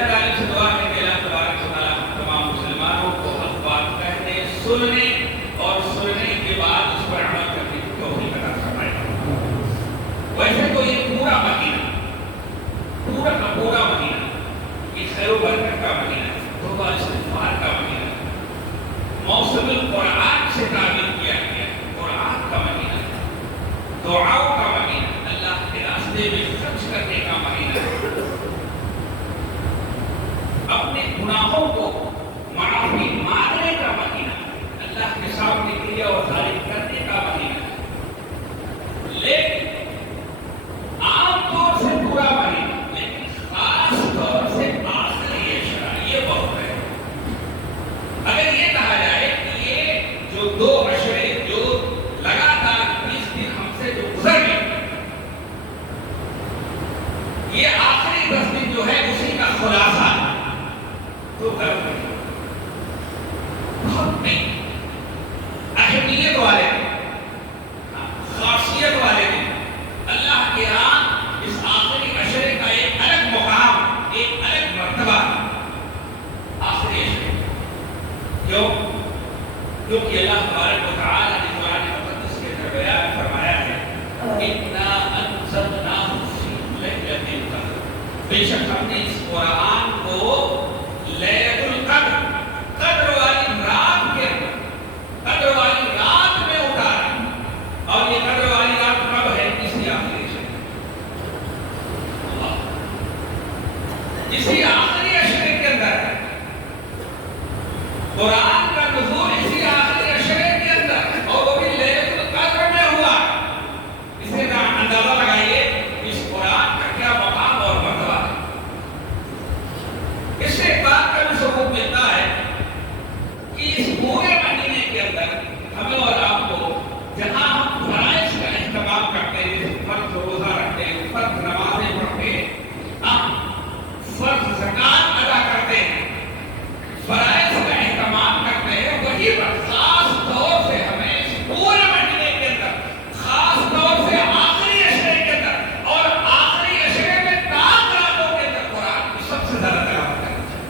العالمین سے دعا ہے کہ اللہ تبارک و تعالیٰ تمام مسلمانوں کو حق بات کہنے سننے اور سننے کے بعد اس پر عمل کرنے کی توفیق عطا فرمائے۔ ویسے تو یہ پورا مہینہ پورا کا پورا مہینہ یہ خیر و برکت کا مہینہ ہے، توبہ استغفار کا مہینہ ہے، موسم القرآن سے تعبیر کیا گیا ہے، قرآن کا مہینہ ہے، دعاؤں کا مہینہ ہے، اللہ کے راستے میں خرچ کرنے کا مہینہ ہے، اپنے گناہوں کو معافی مانگنے کا مہینہ ہے، اللہ کے سامنے کریا و تعریف کرنے کا مہینہ ہے۔ لیکن عام طور سے پورا مہینہ، لیکن خاص طور سے آخری عشرہ یہ بہت ہے۔ اگر یہ کہا جائے کہ یہ جو دو عشرے جو لگاتار 20 دن ہم سے جو گزر گئے، یہ آخری 10 دن جو ہے اسی کا خلاصہ تو غلط نہیں، بہت نہیں، اہمیت والے خاصیت والے دن، اللہ کے ہاں اس آخری عشرے کا ایک الگ مقام، ایک الگ مرتبہ آخری عشرے۔ کیوں؟ کیونکہ اللہ تبارک و تعالیٰ نے قرآن مقدس کے اندر بیان فرمایا ہے اِنَّا أَنزَلْنَاهُ فِي لَيْلَةِ الْقَدْرِ، بے شک ہم نے اس قرآن کو لیلۃ القدر، قدر والی رات کے اندر، قدر والی رات میں اتارا، اور یہ قدر والی رات کب ہے؟ اسی آخری عشرے، اسی آخری عشرے کے اندر ہے۔ قرآن کا نزول اسی آخری عشرے کے اندر، اور وہ بھی لیلۃ القدر میں ہوا۔ اس سے اندازہ لگائیے اس قرآن کا کیا مقام اور مرتبہ ہے۔ اس سے ایک بات کا بھی ثبوت ملتا ہے کہ اس پورے مہینے کے اندر ہمیں اور آپ کو جہاں ہم فرائض کا اہتمام کرتے ہیں، فرض روزہ رکھتے ہیں، فرض نمازیں پڑھتے ہیں، فرض زکوٰۃ ادا کرتے ہیں، فرائض کا اہتمام کرتے ہیں، وہی پر خاص طور سے ہمیں اس پورے مہینے کے اندر، خاص طور سے آخری عشرے کے اندر اور آخری عشرے میں تاک راتوں کے اندر قرآن کی سب سے زیادہ تلاوت کرنی چاہیے۔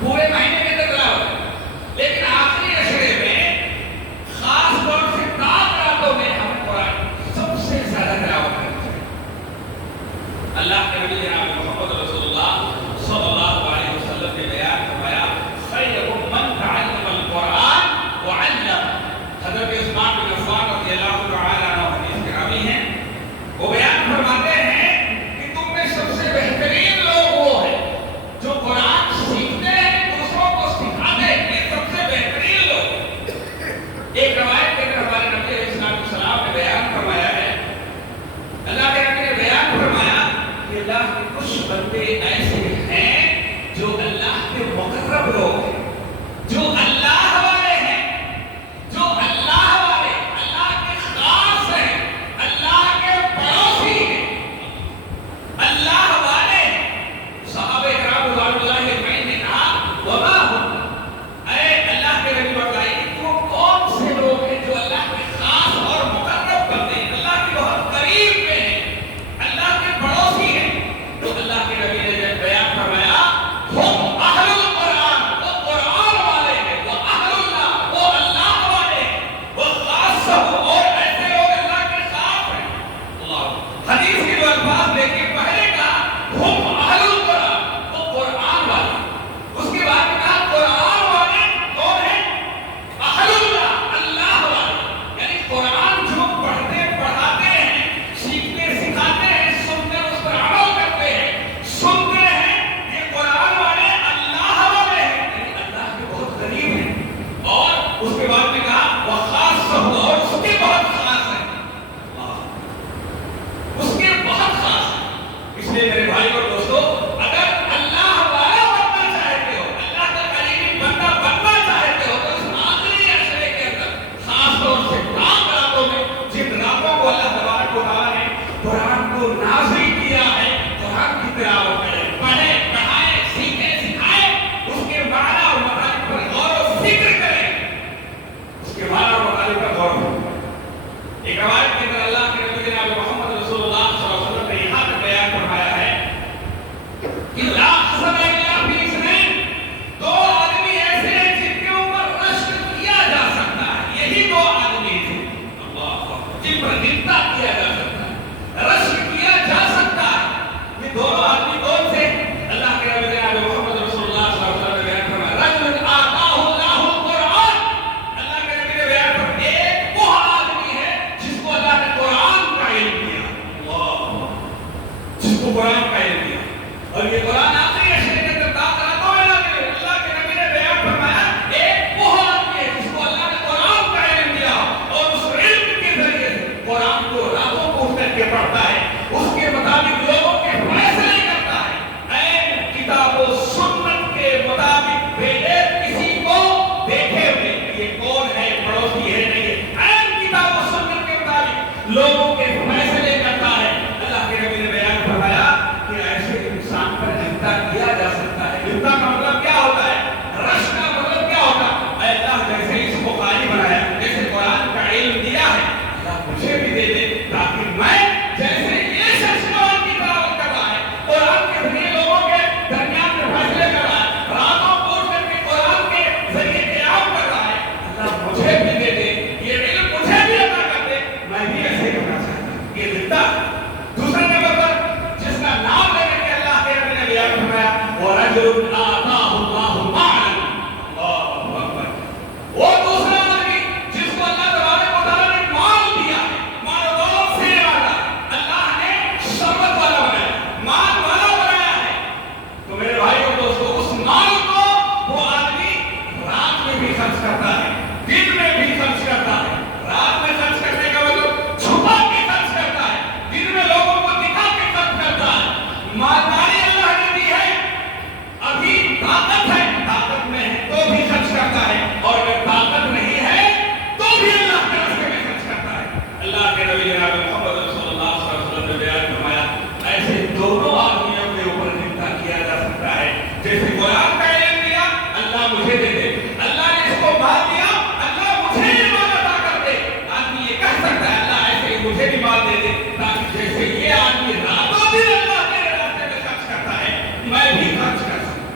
پورے مہینے کے اندر تلاوت ہے، لیکن آخری عشرے میں خاص طور سے تاک راتوں میں ہم قرآن کی سب سے زیادہ تلاوت کرنی چاہیے۔ اللہ کے نبی جناب محمد رسول اللہ صلی اللہ علیہ وسلم نے بیان فرمایا خیرکم من تعلم القرآن وعلم۔ حضرت عثمان بن عفان رضی اللہ تعالیٰ عنہ حدیث کے راوی ہیں، وہ بیان فرماتے ہیں کہ تم میں سب سے بہترین لوگ وہ ہیں جو قرآن سیکھتے ہیں، دوسروں کو سکھاتے ہیں، یہ سب سے بہترین لوگ۔ ایک روایت کے اندر ہمارے نبی علیہ السلام نے بیان فرمایا ہے، اللہ کے نبی نے بیان فرمایا کہ اللہ کے کچھ بندے ایسے ہیں جو اللہ کے مقرب لوگ ہیں، جو اللہ والے ہیں، جو اللہ والے، اللہ کے خاص ہیں، اللہ کے پڑوسی ہیں، اللہ والے ہیں۔ صحابہ کرام رضوان اللہ اجمعین نے کہا وما ہم، اے اللہ کے نبی بتائیے وہ کون سے لوگ ہیں جو اللہ کے خاص اور مقرب بندے ہیں، اللہ کے بہت قریب میں ہیں، اللہ کے پڑوسی ہیں۔ تو اللہ کے نبی نے جب بیان فرمایا ہم اہل القرآن، وہ قرآن والے ہیں، وہ اہل اللہ، وہ اللہ والے ہیں، وہ خاص اور ایسے لوگ اللہ کے خاص ہیں۔ اللہ حدیث کے جو الفاظ دیکھیں، پہلے کہا ہم اہل القرآن، وہ قرآن والے، اس کے بعد کہا قرآن والے کون ہیں؟ اہل اللہ، اللہ والے، یعنی قرآن جو پڑھتے پڑھاتے ہیں، سیکھتے سکھاتے ہیں، سن کر اس پر عمل کرتے ہیں، سنتے ہیں، یہ قرآن والے اللہ والے ہیں، یعنی اللہ کے بہت قریب ہیں۔ اور اس کے بعد میں کہا وہ خاص اور اس کے بہت خاص ہیں، اس کے بہت خاص ہیں۔ اس لیے میرے بھائی اور دوستو، اگر اللہ والا بننا چاہتے ہو، اللہ کا قریبی بندہ بننا چاہتے ہو، تو اس آخری عشرے کے اندر خاص طور سے تاک راتوں میں جن راتوں کو اللہ تبارک و تعالیٰ نے قرآن کو نازل کیا ہے، قرآن کی تلاوت کریں، پڑھیں، پڑھائیں، سیکھیں، سکھائیں، اس کے معنی اور مطالب پر غور و فکر کریں، اس کے معنی اور مطالب پر غور کریں۔ ایک روایت کے اندر اللہ کے نبی جناب محمد رسول اللہ صلی اللہ علیہ وسلم نے یہاں تک بیان فرمایا ہے کہ لا اوپر نمتا کیا جا سکتا ہے، رشک کیا جا سکتا ہے۔ یہ دونوں آدمی کون تھے؟ اللہ کے نبی جناب محمد رسول اللہ صلی اللہ علیہ وسلم نے بیان فرمایا رجل آتاہ اللہ القرآن، اللہ کے نبی نے بیان فرمایا ایک وہ آدمی ہے جس کو اللہ نے قرآن کا علم دیا، اللہ جس کو قرآن کا علم دیا، اور یہ قرآن آخری اشرے کے اندر داخل آتا ہے۔ اللہ کے نبی نے بیان فرمایا ایک وہ آدمی ہے جس کو اللہ نے قرآن کا علم دیا اور اس علم کے ذریعے سے قرآن کو راتوں کو اٹھ کر کے پڑھتا ہے، اس کے مطابق لوگوں کے فیصلے کرتا ہے، عین کتاب و سنت کے مطابق بغیر کسی کو دیکھے ہوئے یہ کون ہے، پڑوسی ہے نہیں ہے، عین کتاب و سنت کے مطابق لوگوں کے فیصلے کرتا ہے۔ اللہ کے نبی نے بیان فرمایا کہ ایسے انسان پر نمتا کیا جا سکتا ہے۔ نمتا کا مطلب کیا ہوتا ہے؟ رشک کا مطلب کیا ہوتا ہے؟ اے اللہ جیسے اس کو قاری بنایا، جیسے قرآن کا علم دیا ہے، اللہ مجھے بھی دے دے تاکہ میں جیسے یہ شخص قرآن کی تلاوت کر رہا ہے، قرآن کے ذریعے لوگوں کے درمیان میں فیصلے کر رہا ہے، راتوں کو اٹھ کر کے قرآن کے ذریعے قیام کر رہا ہے، اللہ مجھے بھی دے دے، یہ علم مجھے بھی عطا کر دے، میں بھی ایسے کرنا چاہتا ہوں۔ یہ زندہ دوسرے نمبر پر جس کا نام لے کر کے اللہ کے نبی نے بیان فرمایا وَرَجُلٌ آتَاهُ اللَّهُ مَالًا، اللہ اکبر، وہ دوسرا آدمی جس کو اللہ تبارک و تعالیٰ نے مال دیا، مال و دولت سے نوازا، اللہ نے ثروت والا بنایا، مال والا بنایا ہے، تو میرے بھائیوں دوستو اس مال کو وہ آدمی رات میں بھی خرچ کرتا ہے، دن میں بھی خرچ کرتا ہے۔ رات میں خرچ کرنے کا مطلب چھپا کے خرچ کرتا ہے، دن میں لوگوں کو دکھا کے خرچ کرتا ہے۔ مالداری اللہ نے دی ہے، ابھی طاقت ہے، طاقت میں ہے تو بھی خرچ کرتا ہے، اور اگر طاقت نہیں ہے تو بھی اللہ کے راستے میں خرچ کرتا ہے۔ اللہ کے نبی جناب محمد رسول اللہ صلی اللہ علیہ وسلم نے بیان فرمایا ایسے دونوں آدمیوں کے اوپر نمتا کیا جا سکتا ہے۔ جیسے قرآن کا علم دیا، اللہ مجھے دے دے، اللہ نے اس کو مال دیا، اللہ مجھے یہ مال عطا کر دے، آدمی یہ کہہ سکتا ہے اللہ ایسے ہی مجھے بھی مال دے دے تاکہ جیسے یہ آدمی راتوں دن اللہ کے راستے میں خرچ کرتا ہے میں بھی خرچ کر سکوں۔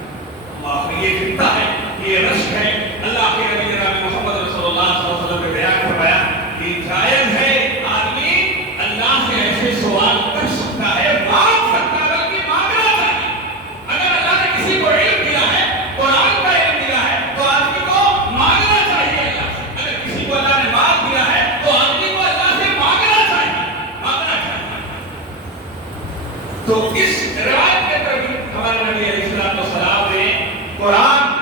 اللہ یہ نمتا ہے، یہ رشک ہے۔ اللہ کے نبی جناب محمد رسول اللہ صلی اللہ علیہ وسلم نے بیان فرمایا کہ جائز ہے آدمی اللہ سے ایسے سوال کر سکتا ہے، مانگ سکتا ہے، بلکہ مانگنا چاہیے۔ اگر اللہ نے کسی کو علم دیا ہے، قرآن کا علم دیا ہے، تو آدمی کو مانگنا چاہیے اللہ سے۔ اگر کسی کو اللہ نے مال دیا ہے تو آدمی کو اللہ سے مانگنا چاہیے، مانگنا چاہیے۔ تو اس روایت کے اندر بھی ہمارے نبی علیہ السلام نے قرآن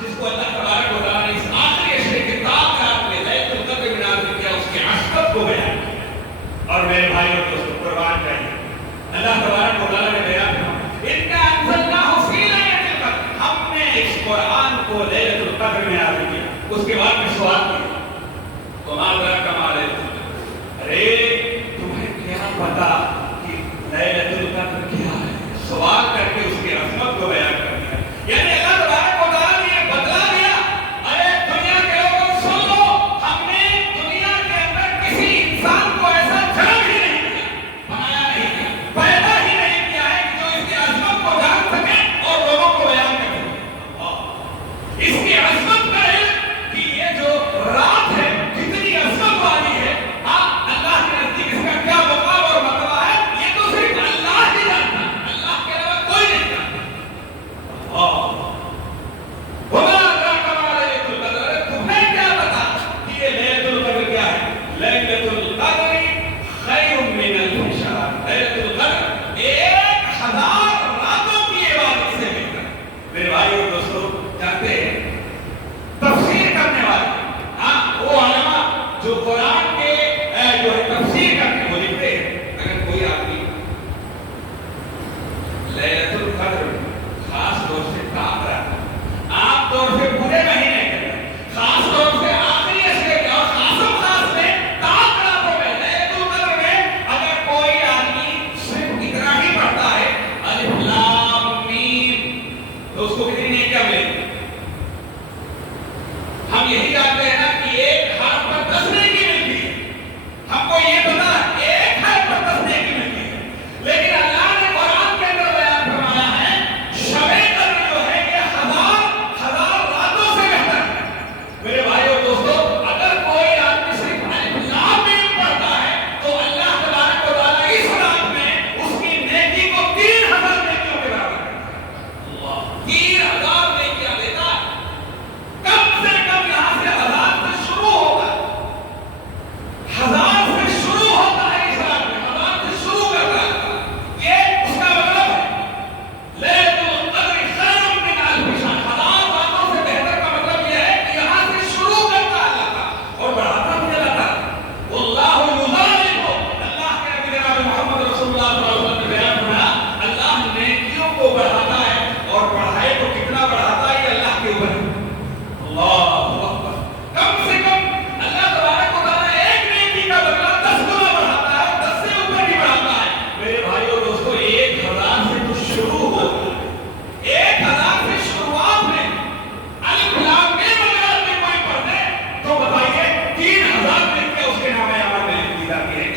جس کو اللہ تبارک و تعالیٰ نے اس آخری اشرے کے تاکات میں لیلۃ القدر میں نازل کیا، اس کی عظمت کو بیان کیا۔ اور میرے بھائیوں دوستو قربان جائیے، اللہ تبارک و تعالیٰ نے بیان کیا اِنَّا أَنزَلْنَاهُ فِي لَيْلَةِ الْقَدْرِ، ہم نے اس قرآن کو لیلۃ القدر میں نازل کیا۔ اس کے بعد میں سوال کیا تو ماذا کما لیلۃ القدر، ارے تمہیں کیا پتا کہ لیلۃ القدر کیا ہے؟ سوال کر کے اس کی عظمت کو بیان کر دیا، یعنی اللہ تبارک و تعالیٰ نے یہ بدلا دیا۔ ارے دنیا کے لوگوں سن لو، ہم نے دنیا کے اندر کسی انسان کو ایسا جنم ہی نہیں دیا، بنایا نہیں کیا، پیدا ہی نہیں کیا ہے کہ جو اس کی عظمت کو جان سکے اور لوگوں کو بیان کر سکے۔ اس کی عظمت کا علم کہ یہ جو رات ہے کتنی عظمت والی ہے، اللہ کے نزدیک اس کا کیا مقام اور مرتبہ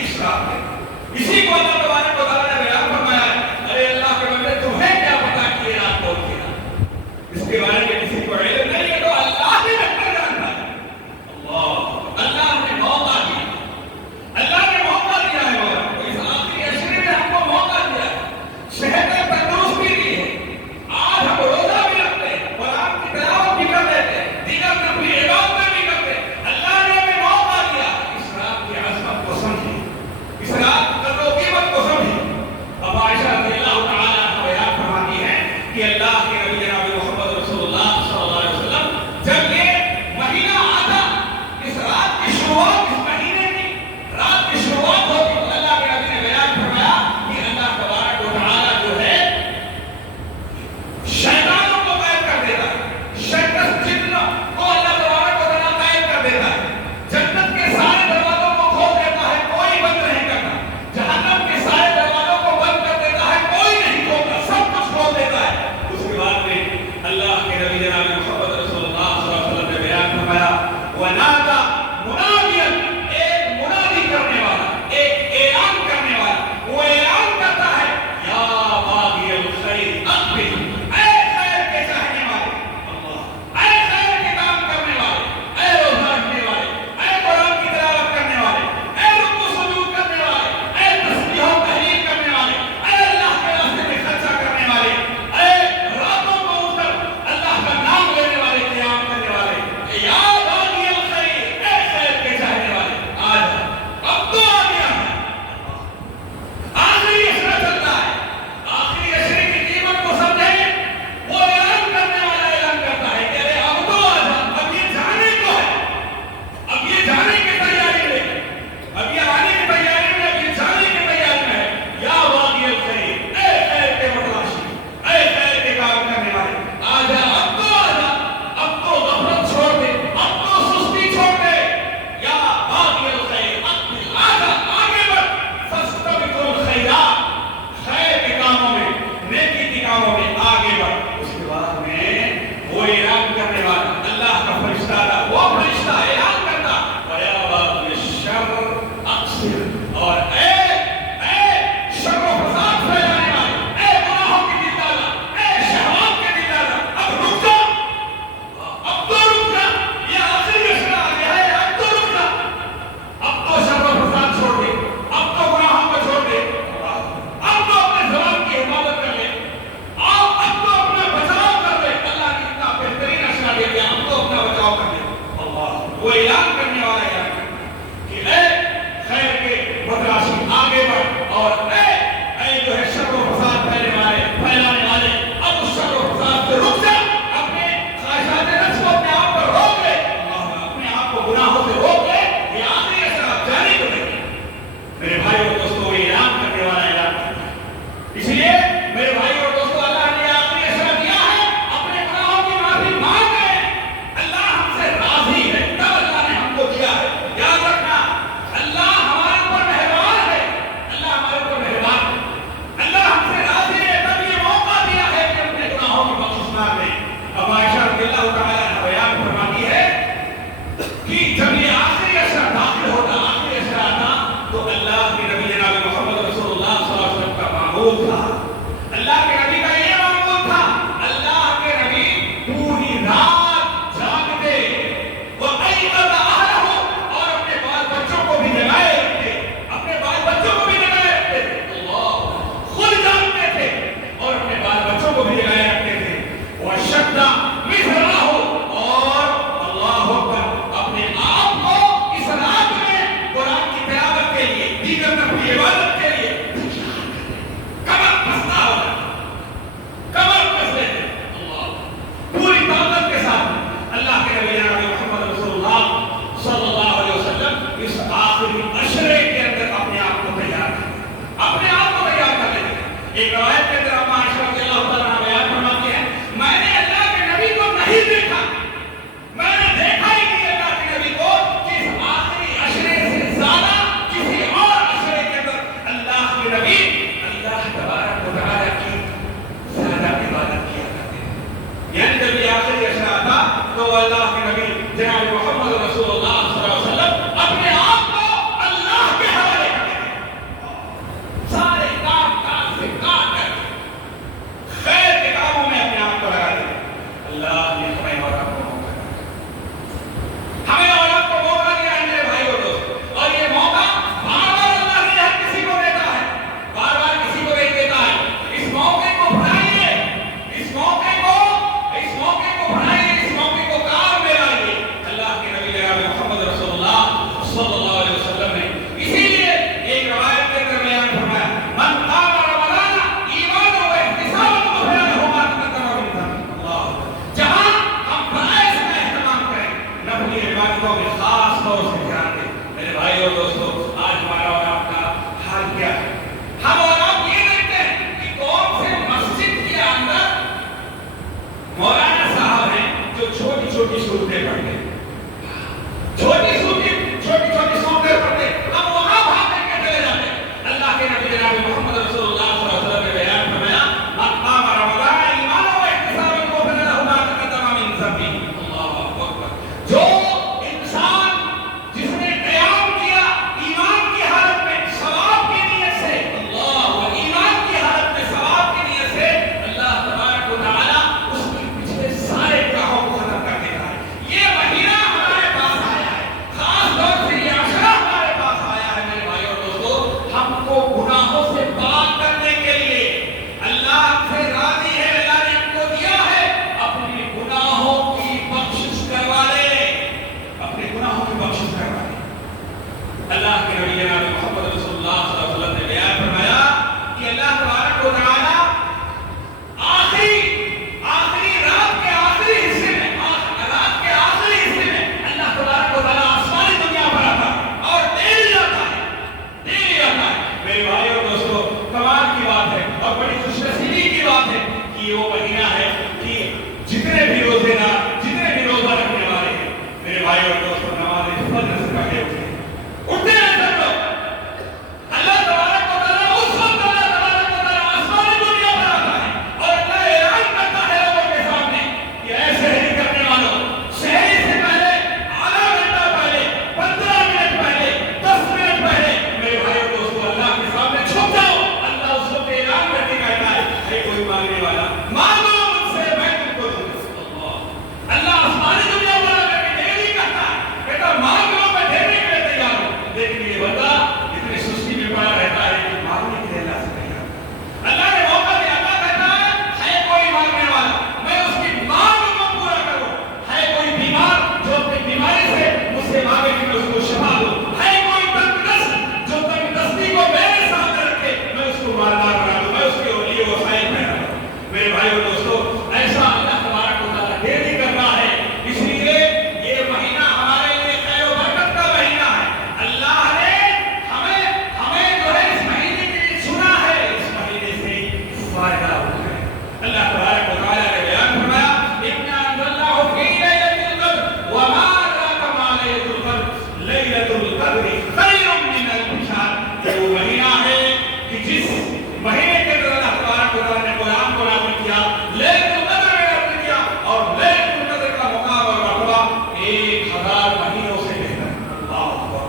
اشراق ہے. اسی کو اللہ تبارک و تعالیٰ نے بیان فرمایا ہے. ارے اللہ کے بندے تمہیں کیا پتا کہ یہ رات کون سی رات؟ اس کے بارے میں کسی کو علم نہیں ہے تو اللہ ہی بہتر جانتا ہے. اللہ نے موقع دیا, اللہ نے موقع دیا ہے. اور اس آخری عشرے میں ہم کو موقع دیا ہے, صحت تندرستی دی ہے. آج ہم روزہ بھی رکھتے ہیں, قرآن کی تلاوت بھی کر لیتے ہیں, دیگر نفلی عبادتیں بھی کرتے ہیں. اللہ نے ہمیں موقع دیا. اس رات کی عظمت کو سمجھیں, اس رات کی قدر و قیمت کو سمجھیں. اب عائشہ رضی اللہ تعالیٰ عنہا بیان فرماتی ہے کہ اللہ کے نبی جناب محمد رسول اللہ صلی اللہ علیہ وسلم جب یہ مہینہ آتا, اس رات کی شروعات, اس مہینے کی رات کی شروعات ہوتی, تو اللہ کے نبی نے بیان فرمایا کہ اللہ تبارک و تعالیٰ جو ہے شیطانوں کو قید کر دیتا ہے, شیطان جنوں کو اللہ تبارک و تعالیٰ قید کر دیتا ہے. جنت کے سارے دروازوں کو کھول دیتا ہے, کوئی بند نہیں کرتا. جہنم کے سارے دروازوں کو بند کر دیتا ہے, کوئی نہیں کھولتا, سب کچھ کھول دیتا ہے. اس کے بعد میں اللہ کے نبی جناب محمد رسول اللہ صلی اللہ علیہ وسلم نے بیان فرمایا وَنَادَى مُنَادِيًا, ایک منادی کرنے والا, ایک اعلان کرنے والا, وہ اعلان کرتا ہے یا باغی الخیر اقبل, اے خیر کے چاہنے والے, اللہ, اے خیر کے کام کرنے والے, اے روزہ رکھنے والے, اے قرآن کی تلاوت کرنے والے, اے رکوع سجود کرنے والے, اے تسبیح و تحلیل کرنے والے, اے اللہ کے راستے میں خرچہ کرنے والے, اے راتوں کو اٹھ کر اللہ کا نام لینے والے, قیام کرنے والے, یا باغی الخیر, اے خیر کے چاہنے والے, آج اب تو آ گیا ہے. آخری عشرہ چل رہا ہے, آخری عشرے کی قیمت کو سمجھیں. وہ اعلان کرنے والا اعلان کرتا ہے کہ ارے اب تو آ جا, اب یہ جانے کو ہے, اب یہ جانے کی تیاری میں, اب یہ آنے کی تیاری میں, اب یہ جانے کی تیاری میں ہے. یا باغی الخیر, اے خیر کے متلاشی, اے خیر کے کام کرنے والے, آ جا, اب تو آ جا, اب تو غفلت چھوڑ دے, اب تو سستی چھوڑ دے. یا باغی الخیر اقبل, آ جا, آگے بڑھ. فاستبقوا الخیرات, خیر کے کاموں میں, نیکی کے کاموں میں آگے بڑھ. اس کے بعد میں وہ اعلان کرنے والا اللہ کا فرشتہ تھا, وہ فرشتہ اعلان کرتا وَيَا بَاغِيَ الشَّرِّ أَقْصِرْ, اور اے شر و فساد پھیلانے والے, اے گناہوں کے دل ڈالا, اے شہوات کے دل ڈالا, اب رک جا, اب تو رک جا, یہ آخری عشرہ آ گیا ہے, اب تو رک جا, اب تو شر و فساد چھوڑ دے, اب تو گناہوں کو چھوڑ دے, اب تو اپنے زبان کی حفاظت کر لے, اب تو اپنا بچاؤ کر لے. اللہ نے اتنا بہترین عشرہ دے دیا, اب تو اپنا بچاؤ کر لے. اللہ, وہ اعلان کرنے والا اعلان کرتا ہے کہ اے خیر کے متلاشی, آگے بڑھ, اور اے جو ہے شر و فساد پھیلانے والے, اب اس شر و فساد سے رک جا, اپنے خواہشات نفس کو اپنے آپ پر روک لے, اپنے آپ کو گناہوں سے روک لے. یہ آخری عشرہ جاری کو نہیں. میرے بھائی اور دوستوں, یہ اعلان کرنے والا اعلان کرتا ہے. اس لیے میرے بھائی اور دوستوں, اللہ نے آخری عشرہ دیا ہے, اپنے گناہوں کی معافی مانگ رہے ہیں. اللہ ہم سے راضی ہے, تب اللہ نے ہم کو دیا ہے. یاد رکھنا, اللہ ہمارے اوپر مہربان ہے, اللہ ہمارے اوپر مہربان ہے, اللہ ہم سے راضی ہے, تب یہ موقع دیا ہے کہ اپنے گناہوں کی بخشش مانگ لیں. اب عائشہ رضی اللہ تعالیٰ عنہا بیان فرماتی ہے کہ جب یہ آخری عشرہ داخل ہوتا, آخری عشرہ آتا, تو اللہ کے نبی جناب محمد رسول اللہ صلی اللہ علیہ وسلم کا معمول تھا, اللہ کے نبی کا یہ معمول تھا, اللہ کے نبی پوری رات جاگتے, وَأَيْقَظَ أَهْلَهُ, اور اپنے بال بچوں کو بھی جگائے رکھتے, اپنے بال بچوں کو بھی جگائے رکھتے تھے. اللہ, خود جاگتے تھے اور اپنے بال بچوں کو بھی جگائے رکھتے تھے. وَشَدَّ مِزْرَهُ, اور اللہ اکبر, اپنے آپ کو اس رات میں قرآن کی تلاوت کے لیے, دیگر نفلی عبادت کے لیے کمر بستہ ہو جاتا, کمر کس لیتے. اللہ, پوری طاقت کے ساتھ اللہ کے نبی جناب محمد رسول اللہ صلی اللہ علیہ وسلم اس آخری عشرے کے اندر اپنے آپ کو تیار کر لیتے ہیں. ایک روایت کے اندر اما عائشہ رضی اللہ تعالیٰ عنہا بیان فرماتی ہے, میں نے اللہ کے نبی کو نہیں دیکھا, میں نے دیکھا ہی نہیں اللہ کے نبی کو کہ اس آخری عشرے سے زیادہ کسی اور عشرے کے اندر اللہ کے نبی اللہ تبارک و تعالیٰ کی زیادہ عبادت کیا کرتے ہیں. یعنی جب یہ آخری عشرہ تھا تو اللہ کے نبی جناب محمد رسول اللہ صلی اللہ علیہ وسلم اپنے آپ کو اللہ کے حوالے کر دیتے میرے بھائی اور دوستو کمال کی بات ہے اور بڑی خوش نصیبی کی بات ہے کہ وہ مہینہ ہے کہ جتنے بھی روزے دار جتنے بھی روزہ رکھنے والے ہیں میرے بھائی اور دوستو نماز فجر سے پہلے اٹھتے ہیں سب لوگ اللہ تبارک و تعالیٰ اس وقت اللہ تبارک و تعالیٰ آسمانی دنیا پر آتا ہے اور اللہ اعلان کرتا ہے لوگوں کے سامنے کہ اے سحری کرنے والوں سحری سے پہلے آدھا گھنٹہ پہلے 15 منٹ پہلے 10 منٹ پہلے میرے بھائی اور دوستو اللہ کے سامنے چھپ جاؤ اللہ اس وقت اعلان کرتے کہتا ہے کوئی مانگنے والا مانگو مجھ سے میں تم کو دوں گا اللہ آسمانی دنیا پر آ کر کے ڈیلی کہتا ہے کہتا مانگ لو میں دینے کے لیے تیار ہوں لیکن یہ بندہ اتنی سستی میں پڑا رہتا ہے کہ مانگنے کے لیے اللہ سے تیار اللہ نے موقع دیا اللہ کہتا ہے کوئی مانگنے والا میں اس کی مانگ کو پورا کروں ہے کوئی بیمار جو اپنی بیماری سے مجھ سے مانگے کہ میں اس کو شفا دوں ہے کوئی تنگدست جو تنگدستی کو میرے سامنے رکھے میں اس کو مالدار بنا دوں میں اس کے لیے وسائل پیدا کروں میرے بھائی اور دوستو ایسا اللہ تبارک و تعالیٰ ڈیلی کرتا ہے اس لیے یہ مہینہ ہمارے لیے خیر و برکت کا مہینہ ہے اللہ نے ہمیں جو ہے اس مہینے کے لیے چنا ہے اس مہینے سے فائدہ اٹھائے اللہ تبارک و تعالیٰ نے بیان فرمایا اِنَّا أَنزَلْنَاهُ فِي لَيْلَةِ الْقَدْرِ وَمَا أَدْرَاكَ مَا لَيْلَةُ الْقَدْرِ لَيْلَةُ الْقَدْرِ خَيْرٌ مِّنَ أَلْفِ شَهْرٍ یہ وہ مہینہ ہے کہ جس مہینے کے اندر اللہ تبارک و تعالیٰ نے قرآن کو نازل کیا لیلۃ القدر میں نازل کیا اور لیلۃ القدر کا مقام اور مرتبہ 1000 مہینوں سے بہتر اللہ اکبر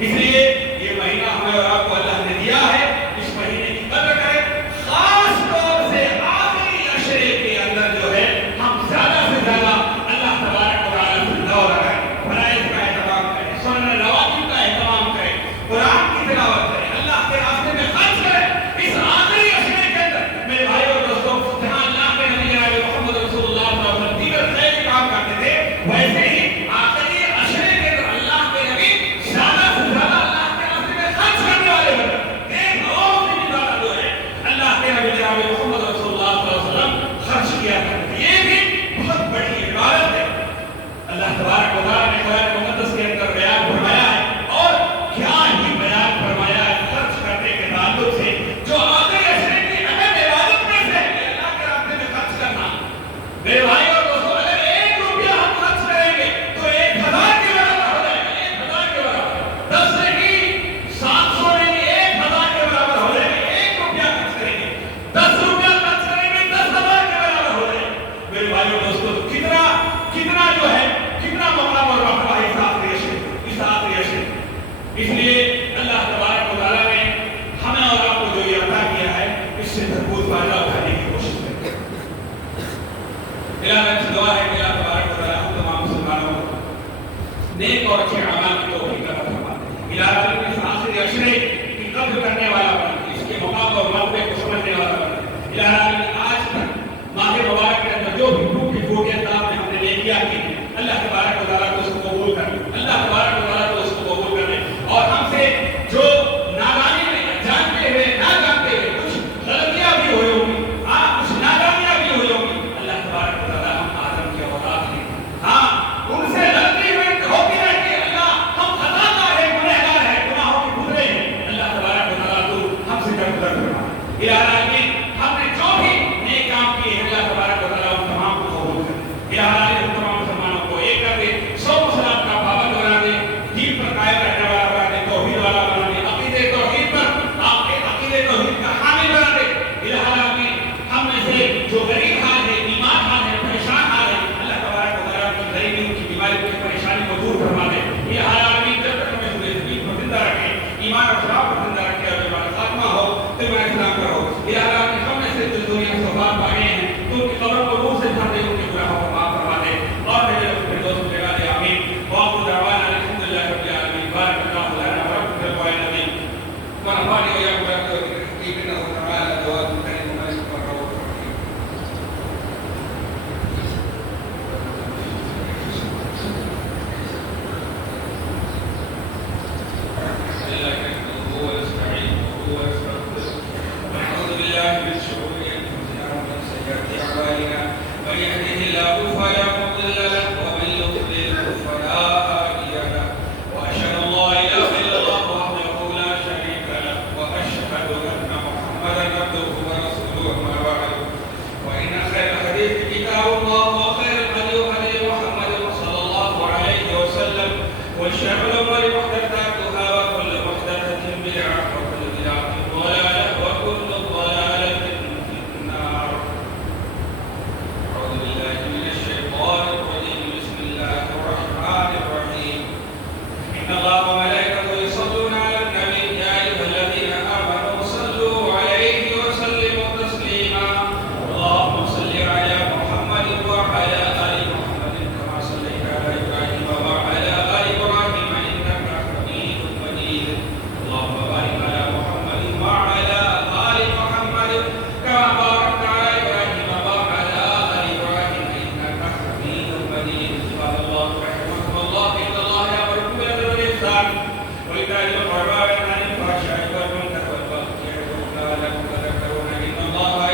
اس لیے یہ مہینہ ہمیں اور آپ کو اللہ نے دیا ہے اس مہینے کی قدر کریں خاص طور سے آخری عشرے کے اندر جو ہے ہم زیادہ سے زیادہ اللہ تبارک و تعالیٰ سے دعا لگائیں فرائض کا اہتمام کریں سنن رواتب کا اہتمام کریں قرآن کی تلاوت کریں اللہ کے راستے میں خرچ کریں اس آخری عشرے کے اندر میرے بھائی اور دوستو جہاں اللہ کے نبی جناب محمد رسول اللہ صلی اللہ علیہ وسلم دیگر خیر کام کرتے تھے ویسے ہی آخری عشرے کے اندر اللہ کے نبی زیادہ سے زیادہ اللہ کے راستے میں خرچ کرنے والے بنے ایک اور بھی زیادہ جو ہے اللہ کے نبی جناب محمد رسول اللہ صلی اللہ علیہ وسلم خرچ کیا کرتے تھے یہ بھی بہت بڑی عبادت ہے اللہ تبارک و تعالیٰ نے قرآن مقدس کے اندر بیان فرمایا ہے اور کیا ہی بیان فرمایا ہے خرچ کرنے کے تعلق سے جو آخری عشرے کی اہم عبادت میں سے ہے اللہ کے راستے میں خرچ کرنا میرے بھائی اور دوستو اگر 1 روپیہ ہم خرچ کریں گے تو 1000 کے برابر ہو جائے گا 1000 کے برابر 10 نہیں 700 نہیں 1000 کے برابر ہو جائے گا 1 روپیہ خرچ کریں گے 10 روپیہ خرچ کریں گے 10,000 کے برابر ہو جائے گا میرے بھائی اور دوستو کتنا جو ہے کتنا مقام اور مرتبہ ہے اس آخری عشرے اس لیے اللہ تبارک و تعالیٰ نے ہمیں اور آپ کو جو یہ عطا کیا ہے اس سے بھرپور فائدہ اٹھانے کی کوشش کریں میرا اچھی دعا ہے کہ اللہ تبارک و تعالیٰ ہم تمام مسلمانوں کو نیک اور اچھے اعمال کی توفیق عطا فرمائے الہ تعالیٰ اس آخری عشرے کی قدر کرنے والا بنے اس کے مقام اور مرتبے کو سمجھنے والا بنے الہ تعالیٰ آج تک ماہ مبارک کے اندر جو بھی ٹوٹی پھوٹی انداز میں ہم نے نیکیاں کی اللہ تبارک و تعالیٰ کو اس کو قبول کر لے اللہ تبارک و تعالیٰ کو اس کو قبول کر لے اور ہم سے جو نادانی میں جانتے ہوئے نہ جانتے ہوئے کچھ غلطیاں بھی ہوئی ہوں گی کچھ نادانیاں بھی ہوئی ہوں گی اللہ تبارک و تعالیٰ ہم آدم کے اولاد ہیں ان سے غلطی ہوتی رہتی ہے اللہ ہم خطا کار ہیں گنہگار ہیں گناہوں کے گزرے ہیں اللہ تبارک و تعالیٰ تو ہم سے درگزر فرما الہ العالمین ہم نے جو بھی نیک کام کیے ہیں اللہ تبارک و تعالیٰ ان تمام کو قبول کر الہ العالمین تمام مسلمانوں کو ایک کر دے 100 مسلمان کا پابند بنا دے دین پر قائم رہنے والا بنا دے توحید والا بنا دے عقیدے توحید پر آپ کے عقیدے توحید کا حامل بنا دے الہ العالمین ہم میں سے جو غریب حال ہے بیمار حال ہے پریشان حال ہے اللہ تبارک و تعالیٰ کی غریبی ان کی بیماری کی پریشانی کو دور فرما دے الہ العالمین جب تک ہمیں دین کو زندہ رکھے ایمان اور خراب کو زندہ رکھے اور ہمارا خاتمہ ہو تو میں اسلام پر ہو وإيتاء ذي القربى وينهى عن الفحشاء والمنكر والبغي يعظكم لعلكم تذكرون إن الله